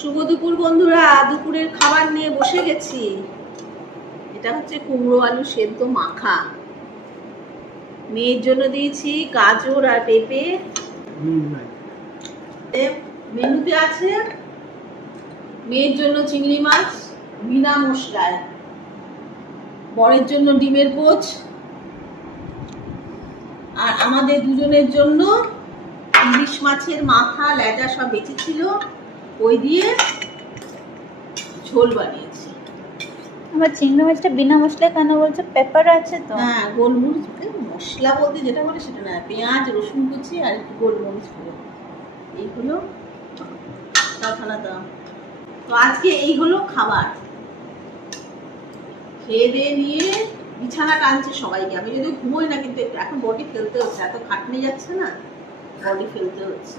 শুভ দুপুর বন্ধুরা, দুপুরের খাবার নিয়ে বসে গেছি। এটা হচ্ছে কুমড়ো আলু সেদ্ধ মাখা। মেয়ের জন্য দিয়েছি গাজর আর পেঁপে। মেনুতে আছে মেয়ের জন্য চিংড়ি মাছ বিনা মশলায়, বরের জন্য ডিমের পোচ, আর আমাদের দুজনের জন্য ইলিশ মাছের মাথা লেজা সব বেঁচে ছিল, ওই দিয়ে ঝোল বানিয়েছি। আমার চিংড়ি মাছটা বিনা মশলায় কেন বলছো? পেপার আছে তো? হ্যাঁ, গোলমরিচ মশলা বলতে যেটা বলে সেটা না, পেঁয়াজ রসুন কুচি আর একটু গোলমরিচ গুঁড়ো, এইগুলো থালা দাও। তো আজকে এই হলো খাবার। খেয়ে দিয়ে নিয়ে বিছানা টানছে সবাইকে। আমি যদি ঘুমোই না, কিন্তু এখন বডি ফেলতে হচ্ছে, এত খাটনি যাচ্ছে না, বডি ফেলতে হচ্ছে।